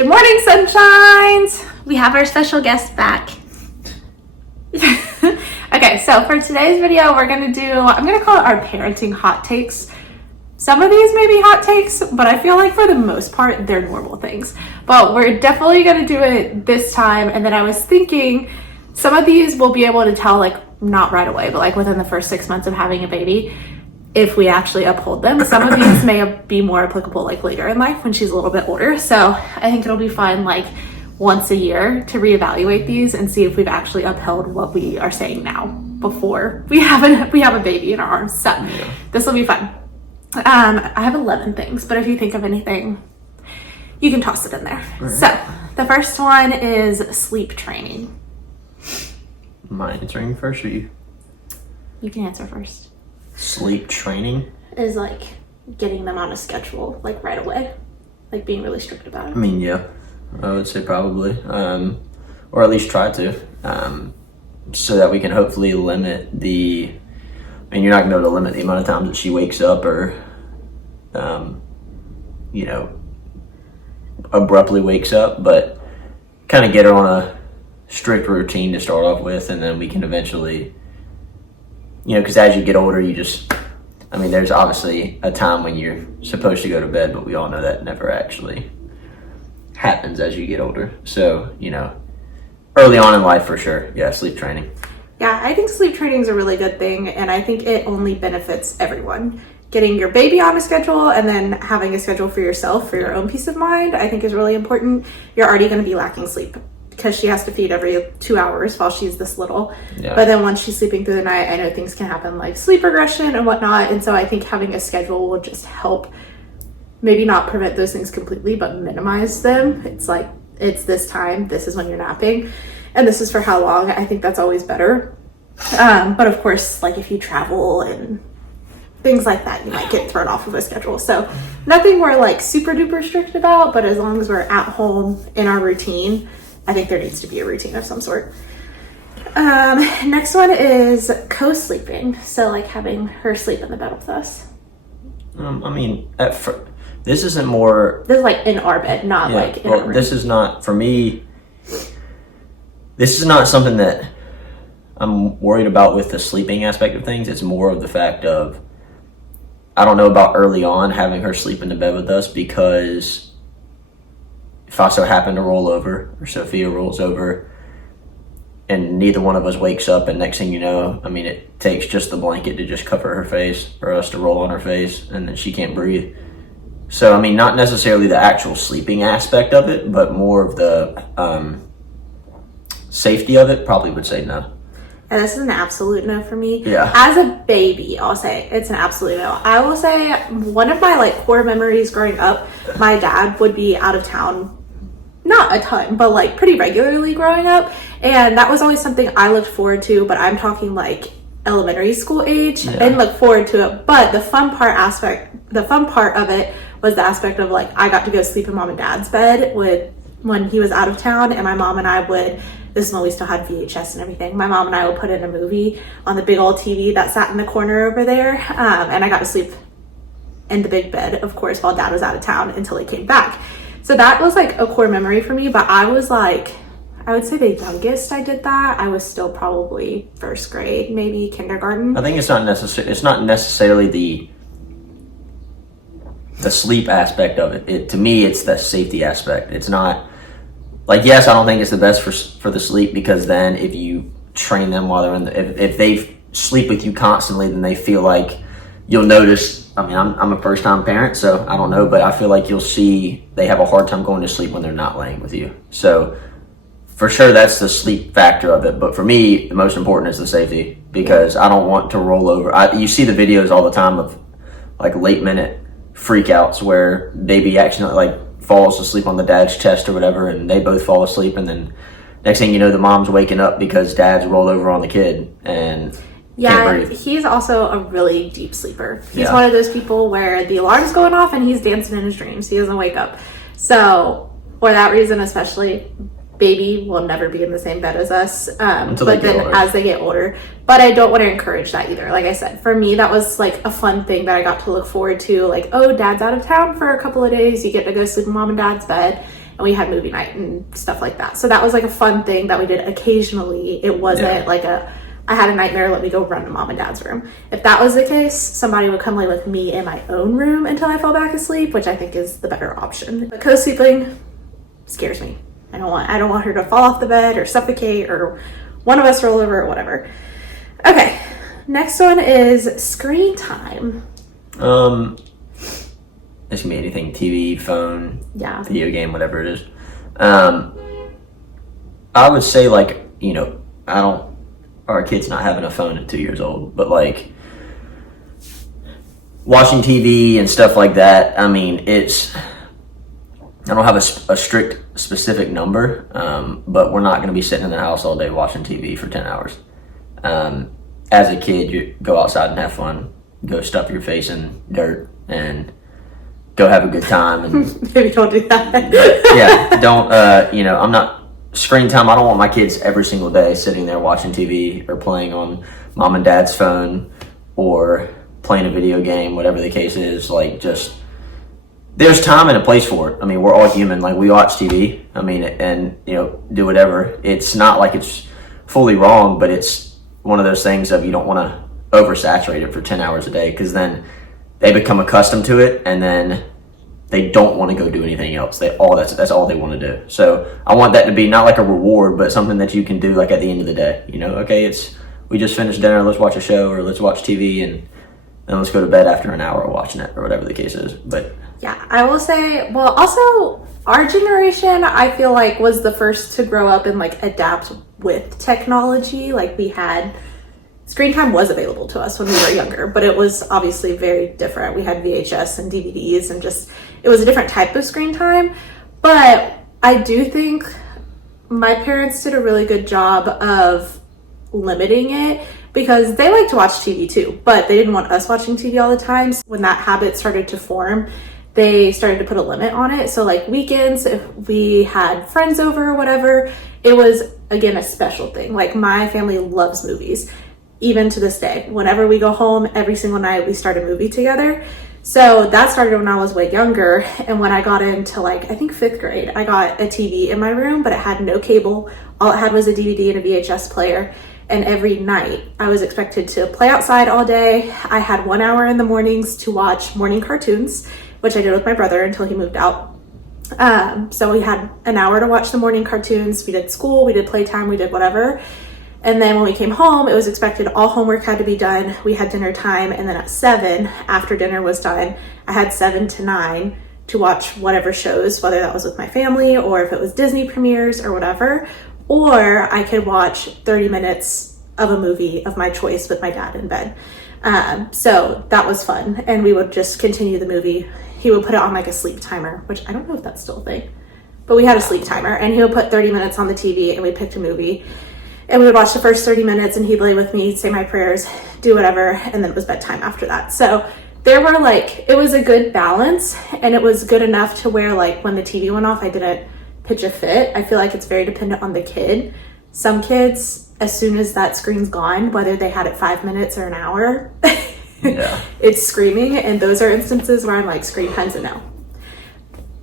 Good morning, sunshines! We have our special guest back. Okay, so for today's video, I'm gonna call it our parenting hot takes. Some of these may be hot takes, but I feel like for the most part, they're normal things. But we're definitely gonna do it this time. And then I was thinking some of these we'll be able to tell, like, not right away, but like within the first 6 months of having a baby, if we actually uphold them. Some of these may be more applicable like later in life when she's a little bit older. So I think it'll be fun like once a year to reevaluate these and see if we've actually upheld what we are saying now before we have a baby in our arms. So this will be fun. I have 11 things, but if you think of anything, you can toss it in there. Right. So the first one is sleep training. Am I answering first or you? You can answer first. Sleep training is like getting them on a schedule, like right away, like being really strict about it. I mean, yeah, I would say probably, or at least try to, so that we can hopefully limit the. I mean, you're not going to be able to limit the amount of times that she wakes up or, abruptly wakes up, but kind of get her on a strict routine to start off with, and then we can eventually. Because as you get older, there's obviously a time when you're supposed to go to bed, but we all know that never actually happens as you get older. So, early on in life for sure. Yeah, sleep training. Yeah, I think sleep training is a really good thing, and I think it only benefits everyone. Getting your baby on a schedule and then having a schedule for yourself, for your own peace of mind, I think is really important. You're already going to be lacking sleep because she has to feed every 2 hours while she's this little. Yeah. But then once she's sleeping through the night, I know things can happen like sleep regression and whatnot. And so I think having a schedule will just help maybe not prevent those things completely, but minimize them. It's like, it's this time, this is when you're napping, and this is for how long. I think that's always better. But of course, like if you travel and things like that, you might get thrown off of a schedule. So nothing we're like super duper strict about, but as long as we're at home in our routine, I think there needs to be a routine of some sort. Next one is co-sleeping. So like having her sleep in the bed with us. This isn't more... This is like in our bed, not like in our room. This is not, for me, this is not something that I'm worried about with the sleeping aspect of things. It's more of the fact of, I don't know about early on having her sleep in the bed with us, because if I so happen to roll over or Sophia rolls over and neither one of us wakes up, and next thing you know, it takes just the blanket to just cover her face or us to roll on her face, and then she can't breathe. So, not necessarily the actual sleeping aspect of it, but more of the safety of it, probably would say no. And this is an absolute no for me. Yeah. As a baby, I'll say it's an absolute no. I will say one of my core memories growing up, my dad would be out of town, not a ton, but like pretty regularly growing up. And that was always something I looked forward to, but I'm talking like elementary school age. Yeah. And look forward to it. But the fun part of it was the aspect of like, I got to go sleep in mom and dad's bed when he was out of town, and my mom and I would, this is when we still had VHS and everything, my mom and I would put in a movie on the big old TV that sat in the corner over there, and I got to sleep in the big bed, of course, while dad was out of town until he came back. So that was like a core memory for me, but I was like, I would say the youngest I did that, I was still probably first grade, maybe kindergarten. I think it's not necessarily the sleep aspect of it. To me, it's the safety aspect. It's not like, yes, I don't think it's the best for the sleep, because then if you train them while they're if they sleep with you constantly, then they feel like you'll notice. I'm a first time parent, so I don't know, but I feel like you'll see they have a hard time going to sleep when they're not laying with you. So for sure, that's the sleep factor of it. But for me, the most important is the safety, because I don't want to roll over. You see the videos all the time of like late minute freakouts where baby accidentally like falls asleep on the dad's chest or whatever, and they both fall asleep, and then next thing you know, the mom's waking up because dad's rolled over on the kid and can't breathe. He's also a really deep sleeper. He's one of those people where the alarm's going off and he's dancing in his dreams. He doesn't wake up. So for that reason, especially, baby will never be in the same bed as us, but then as they get older. But I don't want to encourage that either. Like I said, for me, that was like a fun thing that I got to look forward to. Like, oh, dad's out of town for a couple of days. You get to go sleep in mom and dad's bed. and we had movie night and stuff like that. So that was like a fun thing that we did occasionally. It wasn't like I had a nightmare, let me go run to mom and dad's room. If that was the case, somebody would come lay with me in my own room until I fell back asleep, which I think is the better option. But co-sleeping scares me. I don't want her to fall off the bed or suffocate or one of us roll over or whatever. Okay, next one is screen time. This can be anything: TV, phone, video game, whatever it is. I would say, like, you know, our kid's not having a phone at 2 years old, but like watching TV and stuff like that. I mean, I don't have a strict specific number, but we're not going to be sitting in the house all day watching TV for 10 hours. As a kid, you go outside and have fun, go stuff your face in dirt and go have a good time. And maybe don't do that. But yeah, don't, I'm not, screen time, I don't want my kids every single day sitting there watching TV or playing on mom and dad's phone or playing a video game, whatever the case is. Like, just, there's time and a place for it. I mean, we're all human. Like, we watch TV, I mean, and, you know, do whatever. It's not like it's fully wrong, but it's one of those things of you don't want to oversaturate it for 10 hours a day, because then they become accustomed to it and then they don't want to go do anything else. That's all they want to do. So I want that to be not like a reward, but something that you can do like at the end of the day. You know, okay, we just finished dinner, let's watch a show or let's watch TV and then let's go to bed after an hour of watching it or whatever the case is. But yeah, I will say, well, also our generation, I feel like, was the first to grow up and like adapt with technology. Like, we had screen time was available to us when we were younger, but it was obviously very different. We had VHS and DVDs and just, it was a different type of screen time. But I do think my parents did a really good job of limiting it, because they like to watch TV too, but they didn't want us watching TV all the time. So when that habit started to form, they started to put a limit on it. So like weekends, if we had friends over or whatever, it was, again, a special thing. Like, my family loves movies. Even to this day, whenever we go home, every single night we start a movie together. So that started when I was way younger. And when I got into, like, I think 5th grade, I got a TV in my room, but it had no cable. All it had was a DVD and a VHS player. And every night I was expected to play outside all day. I had 1 hour in the mornings to watch morning cartoons, which I did with my brother until he moved out. So we had an hour to watch the morning cartoons. We did school, we did playtime, we did whatever. And then when we came home, it was expected all homework had to be done. We had dinner time, and then at 7, after dinner was done, I had 7 to 9 to watch whatever shows, whether that was with my family or if it was Disney premieres or whatever. Or I could watch 30 minutes of a movie of my choice with my dad in bed. So that was fun. And we would just continue the movie. He would put it on like a sleep timer, which I don't know if that's still a thing, but we had a sleep timer, and he would put 30 minutes on the TV and we picked a movie. And we would watch the first 30 minutes and he'd lay with me, say my prayers, do whatever, and then it was bedtime after that. So there were like, it was a good balance, and it was good enough to where, like, when the TV went off, I didn't pitch a fit. I feel like it's very dependent on the kid. Some kids, as soon as that screen's gone, whether they had it 5 minutes or an hour, it's screaming. And those are instances where I'm like, screen time's a no.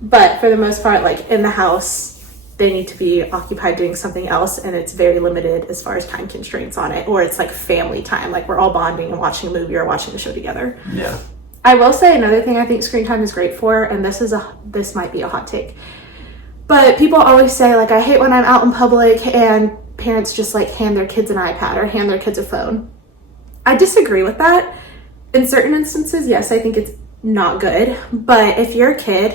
But for the most part, like, in the house, they need to be occupied doing something else, and it's very limited as far as time constraints on it. Or it's like family time, like we're all bonding and watching a movie or watching a show together. Yeah. I will say another thing I think screen time is great for, and this might be a hot take, but people always say, like, I hate when I'm out in public and parents just like hand their kids an iPad or hand their kids a phone. I disagree with that. In certain instances, yes, I think it's not good. But if your kid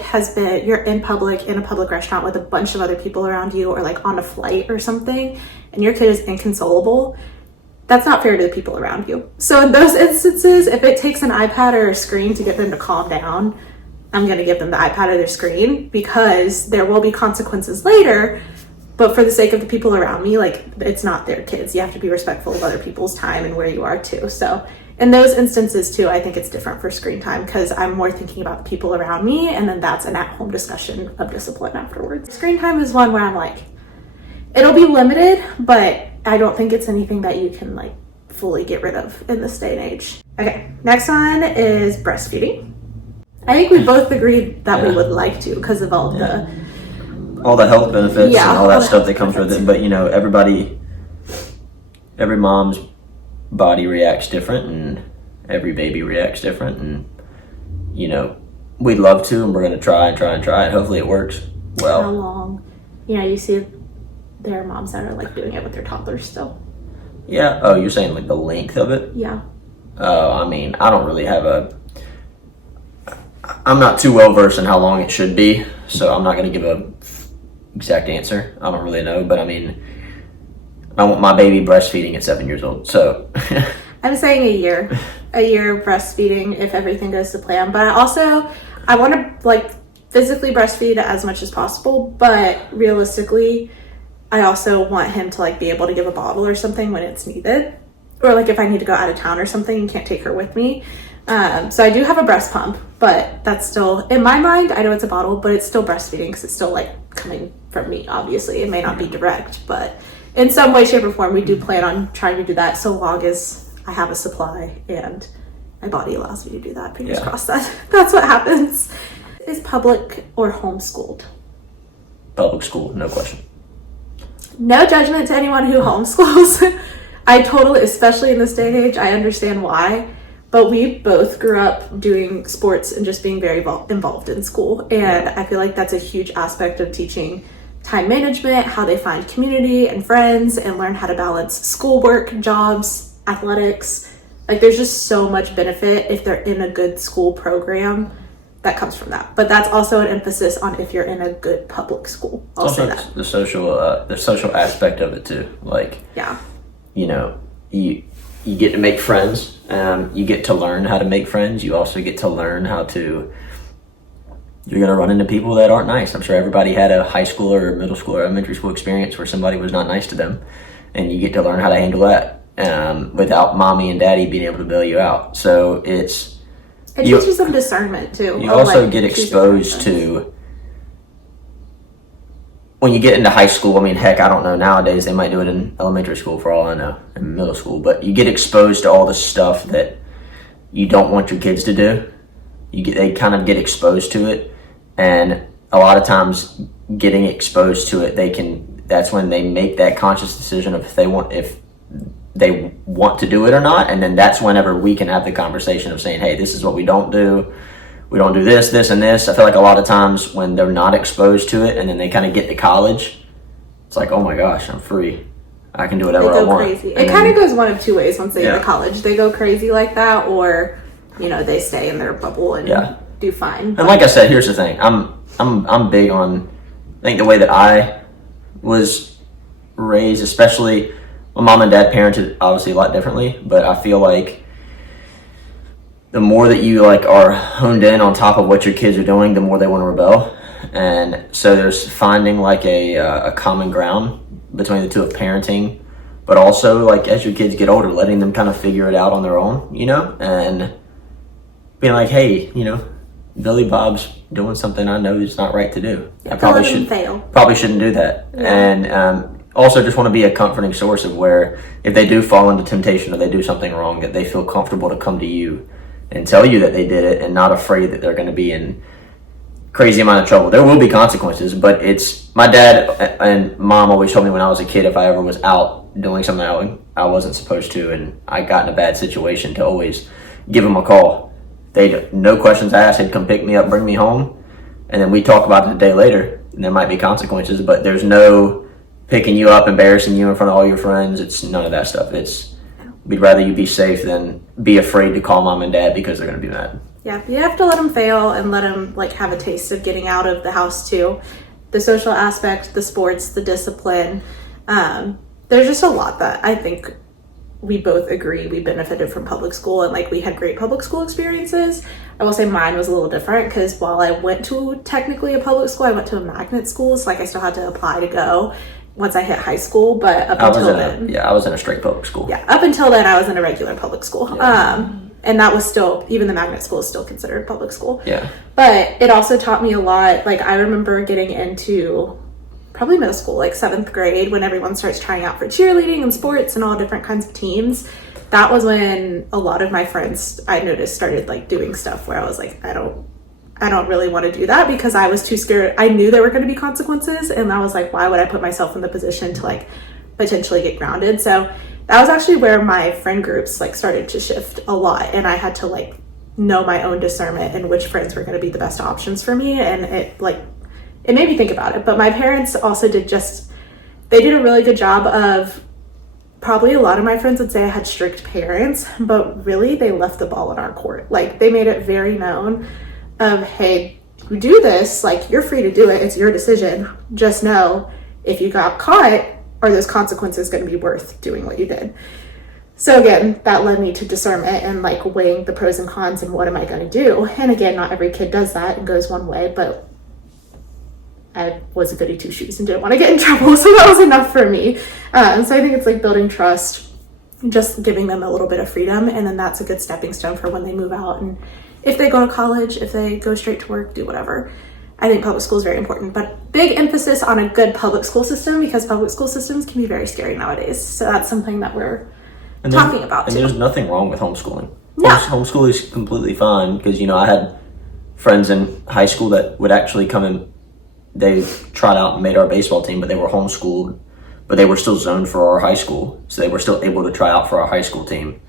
you're in public, in a public restaurant with a bunch of other people around you, or like on a flight or something, and your kid is inconsolable, that's not fair to the people around you. So in those instances, if it takes an iPad or a screen to get them to calm down, I'm going to give them the iPad or their screen, because there will be consequences later. But for the sake of the people around me, like, it's not their kids. You have to be respectful of other people's time and where you are too. So in those instances too, I think it's different for screen time, because I'm more thinking about the people around me, and then that's an at-home discussion of discipline afterwards. Screen time is one where I'm like, it'll be limited, but I don't think it's anything that you can like fully get rid of in this day and age. Okay, next one is breastfeeding. I think we both agreed that we would like to, because of all the all the health benefits Yeah, and all all that the stuff health that comes with benefits. it. But every mom's body reacts different, and every baby reacts different, and we'd love to, and we're gonna try and try and try, and hopefully it works How well. long? You see there are moms that are like doing it with their toddlers still. Yeah. Oh, you're saying like the length of it? Yeah. I mean, I don't really have I'm not too well versed in how long it should be, so I'm not going to give a exact answer. I don't really know, but I mean, I want my baby breastfeeding at 7 years old, so. I'm saying a year of breastfeeding if everything goes to plan. But I want to like physically breastfeed as much as possible, but realistically, I also want him to like be able to give a bottle or something when it's needed, or like if I need to go out of town or something and can't take her with me. So I do have a breast pump, but that's still, in my mind, I know it's a bottle, but it's still breastfeeding because it's still like coming from me, obviously. It may not be direct, but in some way, shape, or form, we do plan on trying to do that so long as I have a supply and my body allows me to do that. Fingers crossed that's what happens. Is public or homeschooled? Public school, no question. No judgment to anyone who homeschools. I totally, especially in this day and age, I understand why. But we both grew up doing sports and just being very involved in school. And I feel like that's a huge aspect of teaching time management, how they find community and friends, and learn how to balance schoolwork, jobs, athletics. Like there's just so much benefit if they're in a good school program that comes from that. But that's also an emphasis on if you're in a good public school. I'll say that. The social aspect of it too. Like, Yeah. You get to make friends. You get to learn how to make friends. You also get to learn you're going to run into people that aren't nice. I'm sure everybody had a high school or middle school or elementary school experience where somebody was not nice to them. And you get to learn how to handle that without mommy and daddy being able to bail you out. So It teaches them discernment too. You also get exposed to, when you get into high school, I mean, heck, I don't know, nowadays they might do it in elementary school for all I know, in middle school, but you get exposed to all the stuff that you don't want your kids to do. They kind of get exposed to it, and a lot of times getting exposed to it, that's when they make that conscious decision of if they want to do it or not, and then that's whenever we can have the conversation of saying, hey, this is what we don't do. We don't do this, this, and this. I feel like a lot of times when they're not exposed to it and then they kind of get to college, it's like, oh my gosh, I'm free. I can do whatever I want. Crazy. It kind of goes one of two ways once they get to college. They go crazy like that, or they stay in their bubble and do fine. And like I said, here's the thing. I'm big on, I think the way that I was raised, especially my mom and dad parented obviously a lot differently, but I feel like the more that you are honed in on top of what your kids are doing, the more they want to rebel. And so there's finding a common ground between the two of parenting, but also as your kids get older, letting them kind of figure it out on their own, and being like, hey, Billy Bob's doing something I know is not right to do. I probably shouldn't do that. Yeah. And also just want to be a comforting source of where if they do fall into temptation or they do something wrong, that they feel comfortable to come to you and tell you that they did it, and not afraid that they're going to be in crazy amount of trouble. There will be consequences, but it's, my dad and mom always told me when I was a kid, if I ever was out doing something I wasn't supposed to, and I got in a bad situation, to always give them a call. No questions asked, they'd come pick me up, bring me home, and then we talk about it a day later, and there might be consequences, but there's no picking you up, embarrassing you in front of all your friends. It's none of that stuff. We'd rather you be safe than be afraid to call mom and dad because they're going to be mad. Yeah, you have to let them fail and let them have a taste of getting out of the house too. The social aspect, the sports, the discipline. There's just a lot that I think we both agree we benefited from public school, and we had great public school experiences. I will say mine was a little different because while I went to technically a public school, I went to a magnet school, so I still had to apply to go once I hit high school, but up until then... I was in a straight public school. Yeah, up until then, I was in a regular public school. Yeah. And that was still, even the magnet school is still considered public school. Yeah. But it also taught me a lot. I remember getting into probably middle school, 7th grade, when everyone starts trying out for cheerleading and sports and all different kinds of teams. That was when a lot of my friends, I noticed, started doing stuff where I was I don't I don't really want to do that because I was too scared. I knew there were going to be consequences, and I was like, why would I put myself in the position to like potentially get grounded? So that was actually where my friend groups like started to shift a lot, and I had to like know my own discernment and which friends were going to be the best options for me. And it made me think about it. But my parents also they did a really good job of, probably a lot of my friends would say I had strict parents, but really they left the ball in our court. Like they made it very known of, hey, you do this, like you're free to do it, it's your decision. Just know if you got caught, are those consequences going to be worth doing what you did? So again, that led me to discernment and like weighing the pros and cons and what am I going to do? And again, not every kid does that and goes one way, but I was a goody two shoes and didn't want to get in trouble, so that was enough for me. So I think it's like building trust, just giving them a little bit of freedom, and then that's a good stepping stone for when they move out. And if they go to college, if they go straight to work, do whatever. I think public school is very important, but big emphasis on a good public school system, because public school systems can be very scary nowadays. So that's something that we're talking about too. And there's nothing wrong with homeschooling. No. Homeschool is completely fine, because, you know, I had friends in high school that would actually come in. They tried out and made our baseball team, but they were homeschooled, but they were still zoned for our high school. So they were still able to try out for our high school team.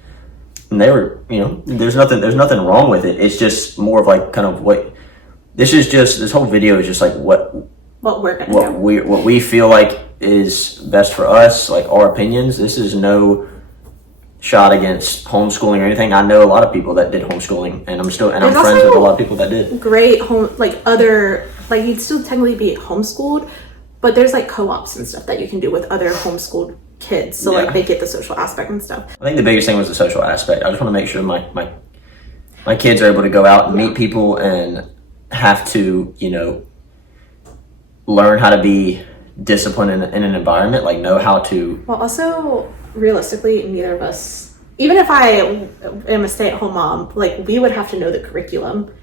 And they were, you know, there's nothing wrong with it. It's just more of like kind of this whole video is just like what we're going to do. What we feel like is best for us, like our opinions. This is no shot against homeschooling or anything. I know a lot of people that did homeschooling, and I'm friends with a lot of people that did. Great you'd still technically be homeschooled, but there's like co-ops and stuff that you can do with other homeschooled kids. So like they get the social aspect and stuff. I think the biggest thing was the social aspect. I just want to make sure my kids are able to go out and meet people and have to, you know, learn how to be disciplined in an environment, like know how to. Well, also realistically, neither of us, even if I am a stay-at-home mom, like we would have to know the curriculum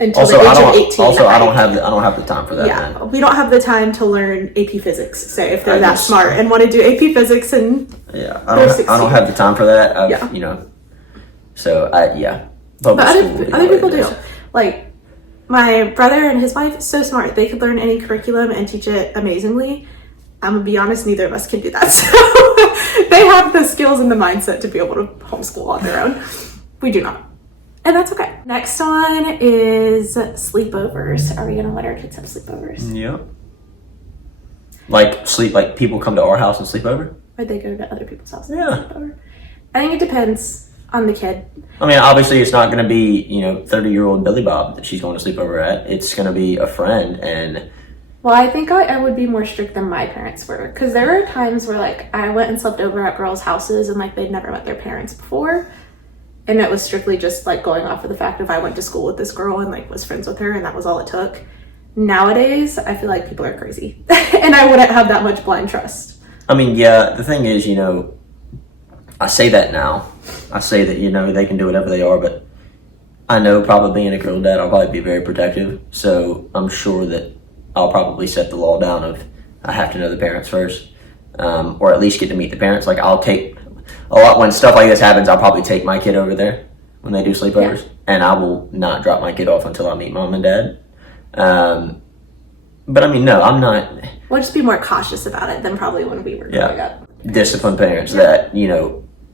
until the age of 18. Also, I don't have the time for that. Yeah, man. We don't have the time to learn AP Physics. Say if they're that smart and want to do AP Physics, and I don't have the time for that. You know, so But other people do. Like my brother and his wife, so smart. They could learn any curriculum and teach it amazingly. I'm gonna be honest, neither of us can do that. So they have the skills and the mindset to be able to homeschool on their own. We do not. And that's okay. Next one is sleepovers. Are we gonna let our kids have sleepovers? Yeah. Like people come to our house and sleep over? Or they go to other people's houses Yeah. and sleep over? I think it depends on the kid. I mean, obviously it's not gonna be, 30-year-old Billy Bob that she's going to sleep over at. It's gonna be a friend. And well, I think I would be more strict than my parents were, because there were times where like I went and slept over at girls' houses and like they'd never met their parents before. And it was strictly just like going off of the fact if I went to school with this girl and like was friends with her, and that was all it took. Nowadays, I feel like people are crazy and I wouldn't have that much blind trust. I mean, yeah, the thing is, I say that now. I say that, they can do whatever they are, but I know probably being a girl dad, I'll probably be very protective. So I'm sure that I'll probably set the law down of I have to know the parents first, or at least get to meet the parents. Like I'll take a lot when stuff like this happens. I'll probably take my kid over there when they do sleepovers, and I will not drop my kid off until I meet mom and dad. But I mean, no, I'm not. We'll just be more cautious about it than probably when we were growing up. Disciplined parents that,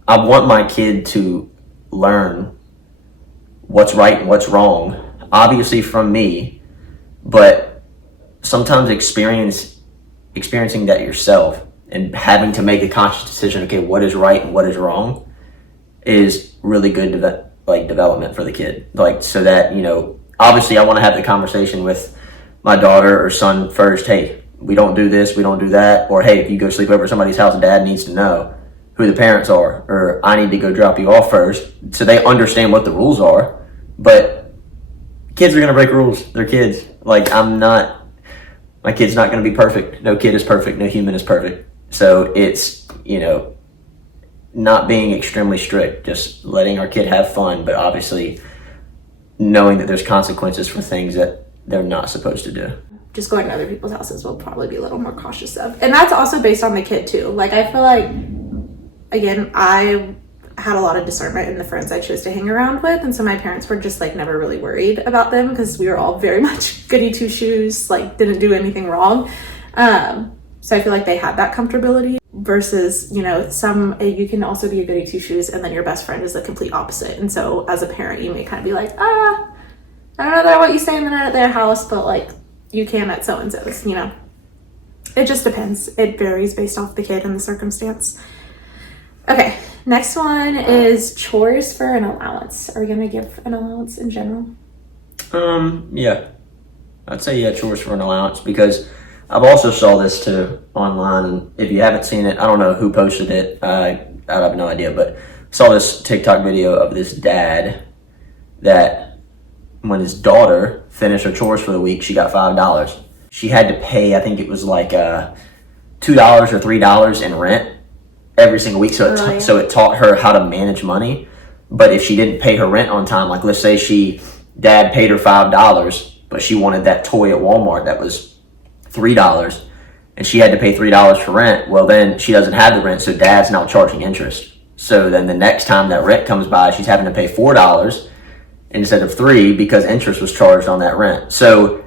I want my kid to learn what's right and what's wrong, obviously from me, but sometimes experiencing that yourself and having to make a conscious decision, okay, what is right and what is wrong, is really good development for the kid. Like, so that, obviously I want to have the conversation with my daughter or son first. Hey, we don't do this, we don't do that. Or, hey, if you go sleep over at somebody's house, dad needs to know who the parents are, or I need to go drop you off first, so they understand what the rules are. But kids are going to break rules. They're kids. Like, my kid's not going to be perfect. No kid is perfect. No human is perfect. So it's, not being extremely strict, just letting our kid have fun, but obviously knowing that there's consequences for things that they're not supposed to do. Just going to other people's houses will probably be a little more cautious of. And that's also based on the kid too. Like, I feel like, again, I had a lot of discernment in the friends I chose to hang around with. And so my parents were just like never really worried about them because we were all very much goody two shoes, like didn't do anything wrong. So I feel like they had that comfortability versus, you know, you can also be a goody two shoes and then your best friend is the complete opposite. And so as a parent, you may kind of be like, I don't know that I want you staying the night at their house, but like you can at so-and-so's, you know. It just depends. It varies based off the kid and the circumstance. Okay, next one is chores for an allowance. Are we gonna give an allowance in general? Yeah. I'd say yeah, chores for an allowance, because I've also saw this too online, and if you haven't seen it, I don't know who posted it. I have no idea, but I saw this TikTok video of this dad that when his daughter finished her chores for the week, she got $5. She had to pay, I think it was like $2 or $3 in rent every single week. So it taught her how to manage money. But if she didn't pay her rent on time, like let's say dad paid her $5, but she wanted that toy at Walmart that was $3, and she had to pay $3 for rent. Well, then she doesn't have the rent, so dad's now charging interest. So then the next time that rent comes by, she's having to pay $4 instead of $3 because interest was charged on that rent. So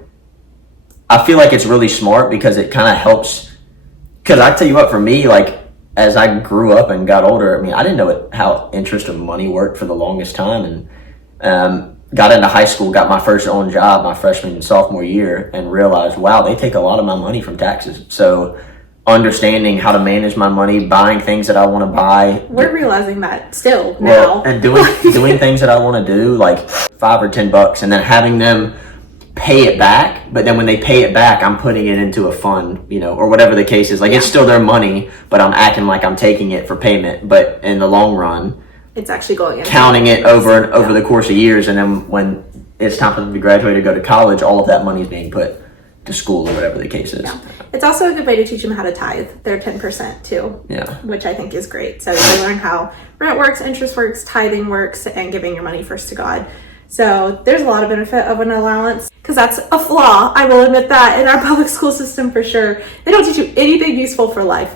I feel like it's really smart because it kind of helps. Because I tell you what, for me, like as I grew up and got older, I mean, I didn't know how interest of money worked for the longest time, and got into high school, got my first own job my freshman and sophomore year, and realized, wow, they take a lot of my money from taxes. So understanding how to manage my money, buying things that I want to buy. We're realizing that still now. Well, and doing things that I want to do, like $5 or $10, and then having them pay it back. But then when they pay it back, I'm putting it into a fund, you know, or whatever the case is. Like it's still their money, but I'm acting like I'm taking it for payment. But in the long run, it's actually going in. Counting it over the course of years, and then when it's time for them to graduate or go to college, all of that money is being put to school or whatever the case is. Yeah. It's also a good way to teach them how to tithe their 10% too. Yeah. Which I think is great. So they learn how rent works, interest works, tithing works, and giving your money first to God. So there's a lot of benefit of an allowance, because that's a flaw. I will admit that in our public school system for sure. They don't teach you anything useful for life.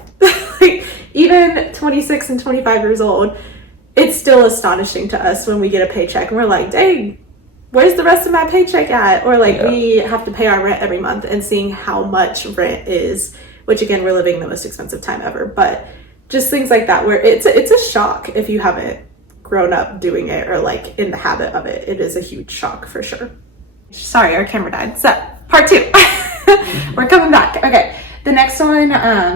Like even 26 and 25 years old, it's still astonishing to us when we get a paycheck and we're like, dang, where's the rest of my paycheck at? Or like we have to pay our rent every month, and seeing how much rent is, which again, we're living the most expensive time ever, but just things like that where it's a shock if you haven't grown up doing it or like in the habit of it. It is a huge shock for sure. Sorry, our camera died. So part 2. We're coming back. Okay. The next one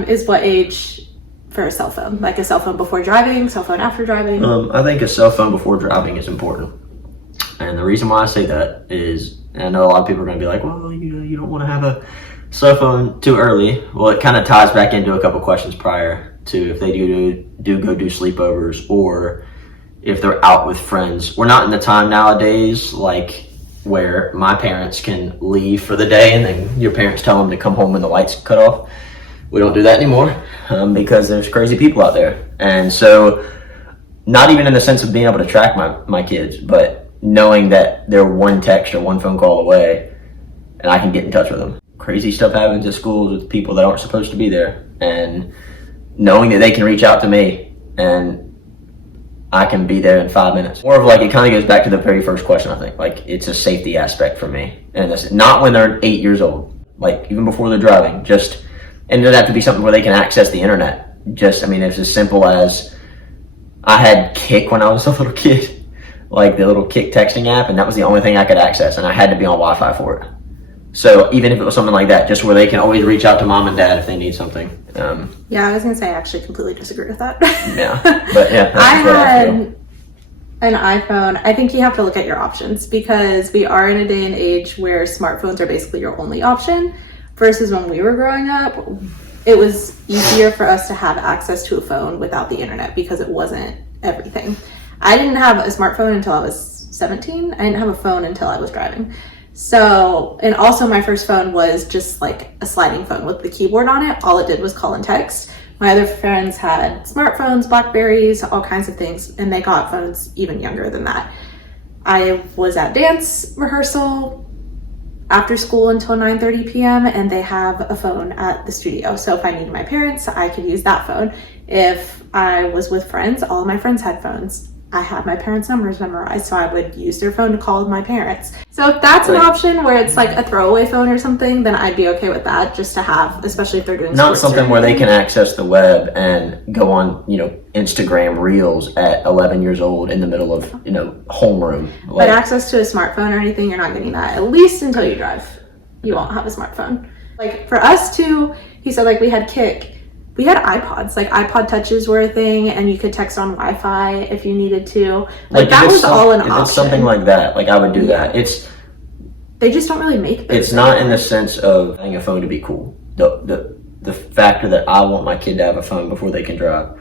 is what age for a cell phone? Like a cell phone before driving, cell phone after driving? I think a cell phone before driving is important. And the reason why I say that is, and I know a lot of people are going to be like, well, you don't want to have a cell phone too early. Well, it kind of ties back into a couple questions prior to if they do go do sleepovers, or if they're out with friends. We're not in the time nowadays like where my parents can leave for the day and then your parents tell them to come home when the lights cut off. We don't do that anymore because there's crazy people out there. And so not even in the sense of being able to track my kids, but knowing that they're one text or one phone call away and I can get in touch with them. Crazy stuff happens at schools with people that aren't supposed to be there, and knowing that they can reach out to me and I can be there in 5 minutes. More of like, it kind of goes back to the very first question, I think. Like, it's a safety aspect for me. And it's not when they're 8 years old, like even before they're driving, and it doesn't have to be something where they can access the internet. It's as simple as I had Kik when I was a little kid, like the little Kik texting app, and that was the only thing I could access, and I had to be on Wi-Fi for it. So even if it was something like that, just where they can always reach out to mom and dad if they need something. Yeah, I was gonna say I actually completely disagree with that. Yeah, but yeah, that's I had an iPhone. I think you have to look at your options, because we are in a day and age where smartphones are basically your only option, versus when we were growing up, it was easier for us to have access to a phone without the internet because it wasn't everything. I didn't have a smartphone until I was 17. I didn't have a phone until I was driving. So, and also my first phone was just like a sliding phone with the keyboard on it. All it did was call and text. My other friends had smartphones, Blackberries, all kinds of things, and they got phones even younger than that. I was at dance rehearsal after school until 9:30 p.m. and they have a phone at the studio. So if I needed my parents, I could use that phone. If I was with friends, all of my friends had phones. I had my parents' numbers memorized, so I would use their phone to call my parents. So if that's an option where it's like a throwaway phone or something, then I'd be okay with that, just to have, especially if they're doing Not sports something or where they anything. can access the web and go on, Instagram Reels at 11 years old in the middle of, homeroom. But access to a smartphone or anything, you're not getting that, at least until you drive. You won't have a smartphone. Like for us too, he said like we had Kik. We had iPods, like iPod touches were a thing, and you could text on Wi-Fi if you needed to. Like that was all an option. If it's something like that, like I would do that. They just don't really make those. It's not in the sense of having a phone to be cool. The factor that I want my kid to have a phone before they can drive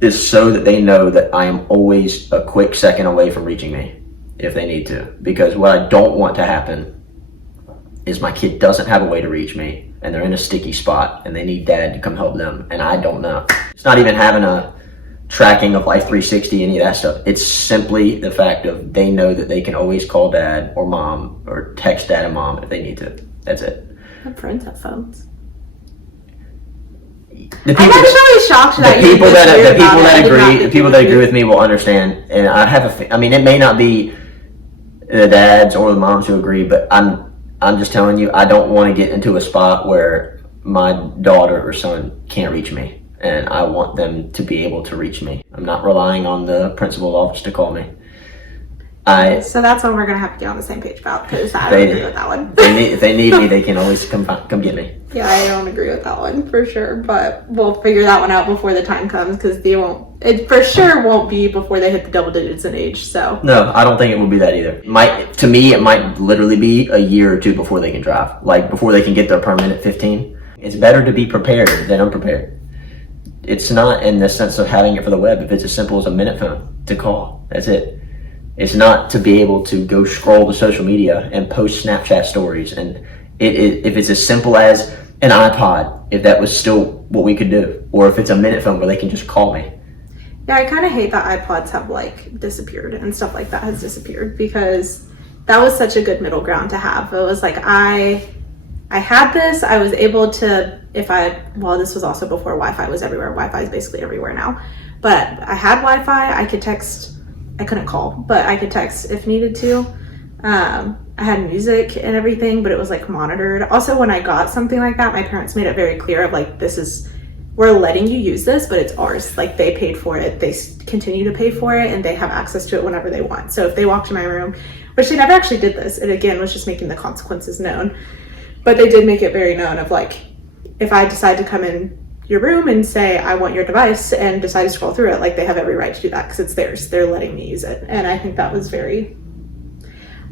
is so that they know that I am always a quick second away from reaching me if they need to. Because what I don't want to happen is my kid doesn't have a way to reach me and they're in a sticky spot and they need dad to come help them and I don't know. It's not even having a tracking of Life 360, any of that stuff. It's simply the fact of they know that they can always call dad or mom or text dad and mom if they need to. That's it. My friends have phones. I'm actually shocked that the people that agree with me will understand. And I have it may not be the dads or the moms who agree, but I'm just telling you, I don't want to get into a spot where my daughter or son can't reach me, and I want them to be able to reach me. I'm not relying on the principal's office to call me. So that's one we're gonna have to get on the same page about, because I don't agree with that one. If they need me, they can always come get me. Yeah, I don't agree with that one for sure, but we'll figure that one out before the time comes, because it for sure won't be before they hit the double digits in age. So no, I don't think it will be that either. To me, it might literally be a year or two before they can drive, like before they can get their permit at 15. It's better to be prepared than unprepared. It's not in the sense of having it for the web. If it's as simple as a minute phone to call, that's it. It's not to be able to go scroll the social media and post Snapchat stories. And if it's as simple as an iPod, if that was still what we could do, or if it's a minute phone where they can just call me. Yeah, I kind of hate that iPods have like disappeared and stuff like that has disappeared, because that was such a good middle ground to have. It was like I had this, I was able to, this was also before Wi-Fi was everywhere. Wi-Fi is basically everywhere now. But I had Wi-Fi, I could text. I couldn't call, but I could text if needed to. I had music and everything, but it was like monitored. Also, when I got something like that, my parents made it very clear of like, we're letting you use this, but it's ours. Like they paid for it, they continue to pay for it, and they have access to it whenever they want. So if they walked in my room, which they never actually did this, it again was just making the consequences known, but they did make it very known of like, if I decide to come in your room and say I want your device and decide to scroll through it, like they have every right to do that because it's theirs. They're letting me use it. And I think that was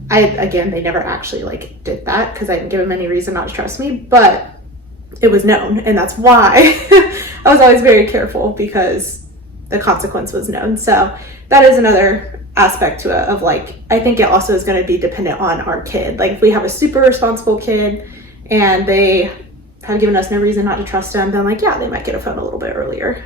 they never actually like did that because I didn't give them any reason not to trust me, but it was known, and that's why I was always very careful, because the consequence was known. So that is another aspect to it of like, I think it also is going to be dependent on our kid. Like if we have a super responsible kid and they have given us no reason not to trust them, then like, yeah, they might get a phone a little bit earlier.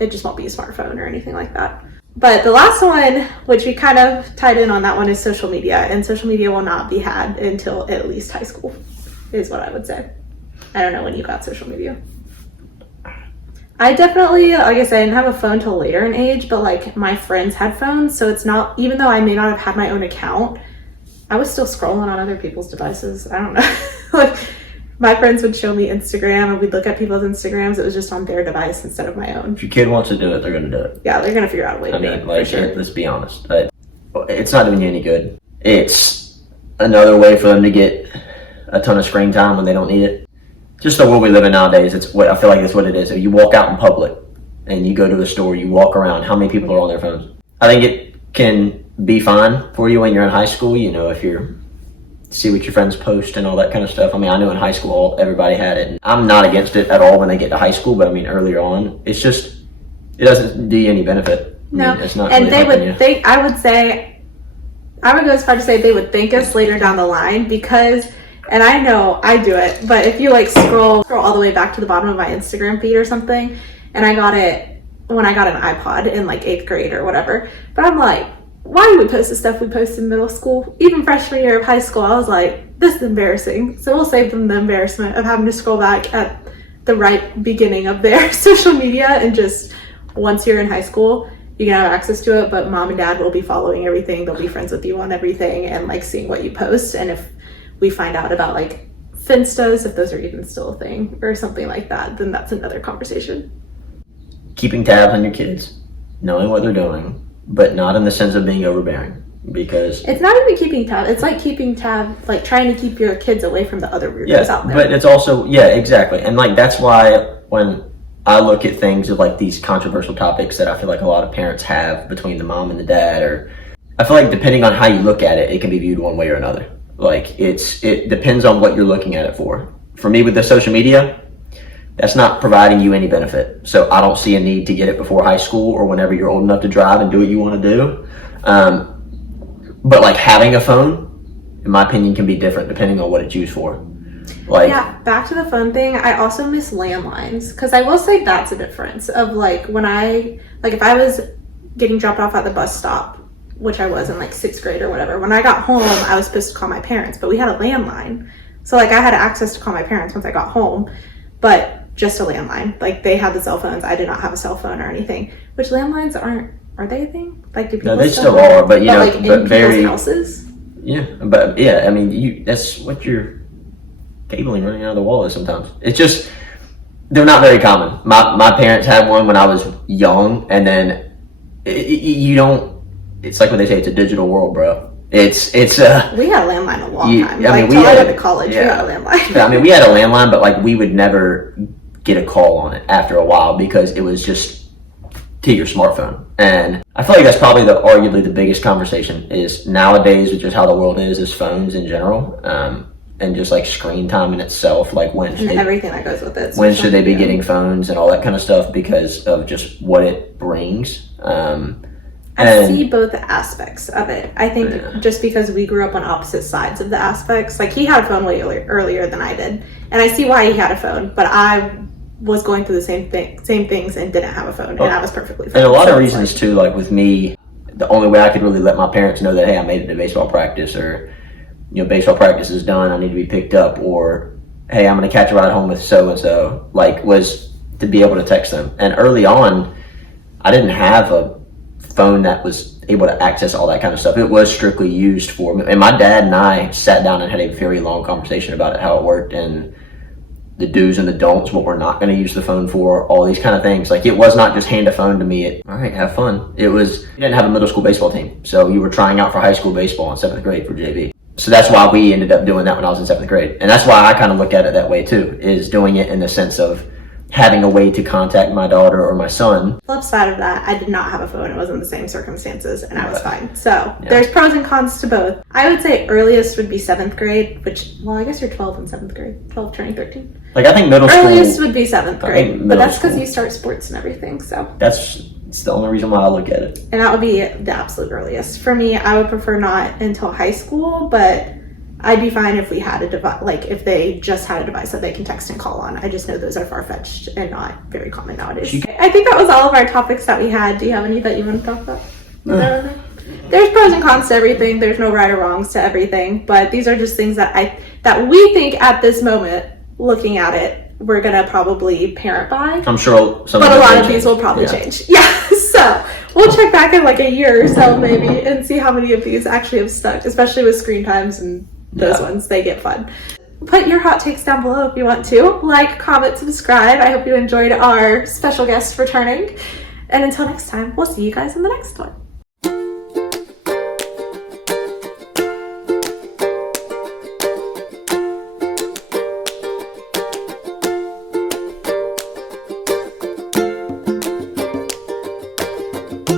It just won't be a smartphone or anything like that. But the last one, which we kind of tied in on that one, is social media. And social media will not be had until at least high school, is what I would say. I don't know when you got social media. I definitely, like I said, I didn't have a phone till later in age, but like my friends had phones. So it's not, even though I may not have had my own account, I was still scrolling on other people's devices. I don't know. Like, my friends would show me Instagram and we'd look at people's Instagrams. It was just on their device instead of my own. If your kid wants to do it, they're going to do it. Yeah, they're going to figure out a way to do it. Like, let's be honest. It's not doing you any good. It's another way for them to get a ton of screen time when they don't need it. Just the world we live in nowadays, I feel like that's what it is. If you walk out in public and you go to a store, you walk around, how many people are on their phones? I think it can be fine for you when you're in high school, if you're see what your friends post and all that kind of stuff. I mean, I knew in high school everybody had it, and I'm not against it at all when they get to high school, but I mean earlier on, it doesn't do you any benefit. No, it's not. And really I would go as far to say they would thank us later down the line, because, and I know I do it, but if you like scroll all the way back to the bottom of my Instagram feed or something, and I got it when I got an iPod in like 8th grade or whatever, but I'm like, why do we post the stuff we posted in middle school? Even freshman year of high school, I was like, this is embarrassing. So we'll save them the embarrassment of having to scroll back at the right beginning of their social media, and just once you're in high school, you can have access to it, but mom and dad will be following everything. They'll be friends with you on everything and like seeing what you post. And if we find out about like Finstas, if those are even still a thing or something like that, then that's another conversation. Keeping tabs on your kids, knowing what they're doing, but not in the sense of being overbearing, because It's not even keeping tab. It's like keeping tab, like trying to keep your kids away from the other weirdos out there. but it's also, exactly. And like, that's why when I look at things of like these controversial topics that I feel like a lot of parents have between the mom and the dad, or I feel like depending on how you look at it, it can be viewed one way or another. Like it depends on what you're looking at it for. For me with the social media, that's not providing you any benefit. So I don't see a need to get it before high school or whenever you're old enough to drive and do what you want to do. But like having a phone, in my opinion, can be different depending on what it's used for. Like, yeah, back to the phone thing, I also miss landlines, because I will say that's a difference of like when if I was getting dropped off at the bus stop, which I was in like 6th grade or whatever, when I got home, I was supposed to call my parents, but we had a landline. So like I had access to call my parents once I got home, but just a landline. Like they had the cell phones. I did not have a cell phone or anything, which landlines are they a thing? Like do people no, they still are, but you know, like in but very, people's houses? yeah, but yeah, I mean, that's what you're cabling running out of the wall is sometimes. It's just, they're not very common. My parents had one when I was young, and then it's like what they say, it's a digital world, bro. It's we had a landline a long time. I mean, till I went to college, we had a landline. I mean, we had a landline, but like we would never get a call on it after a while because it was just to your smartphone. And I feel like that's probably arguably the biggest conversation is nowadays with just how the world is phones in general. And just like screen time in itself, like everything that goes with it. When should they be getting phones and all that kind of stuff because of just what it brings. I see both aspects of it. I think just because we grew up on opposite sides of the aspects, like he had a phone way earlier than I did, and I see why he had a phone, but I was going through the same things and didn't have a phone, and I was perfectly fine. And a lot of reasons too, like with me, the only way I could really let my parents know that, hey, I made it to baseball practice, or baseball practice is done, I need to be picked up, or hey, I'm going to catch a ride home with so-and-so, like, was to be able to text them. And early on, I didn't have a phone that was able to access all that kind of stuff. It was strictly used for me. And my dad and I sat down and had a very long conversation about it, how it worked, and the do's and the don'ts, what we're not going to use the phone for, all these kind of things. Like, it was not just hand a phone to me, all right, have fun. It was, you didn't have a middle school baseball team, so you were trying out for high school baseball in 7th grade for JV. So that's why we ended up doing that when I was in 7th grade. And that's why I kind of look at it that way too, is doing it in the sense of having a way to contact my daughter or my son. Flip side of that, I did not have a phone. It was in the same circumstances, and I was fine. So there's pros and cons to both. I would say earliest would be 7th grade, which, well, I guess you're 12 in 7th grade. 12 turning 13. Like, I think middle school. Earliest would be 7th grade, but that's because you start sports and everything, so. It's the only reason why I look at it. And that would be the absolute earliest. For me, I would prefer not until high school, but I'd be fine if we had a device, like if they just had a device that they can text and call on. I just know those are far-fetched and not very common nowadays. I think that was all of our topics that we had. Do you have any that you want to talk about? No. There's pros and cons to everything. There's no right or wrongs to everything, but these are just things that we think at this moment, looking at it, we're gonna probably parent by. I'm sure some but a lot of these will probably change. Yeah, so we'll check back in like a year or so maybe and see how many of these actually have stuck, especially with screen times and those ones. They get fun. Put your hot takes down below if you want to. Like, comment, subscribe. I hope you enjoyed our special guest returning. And until next time, we'll see you guys in the next one.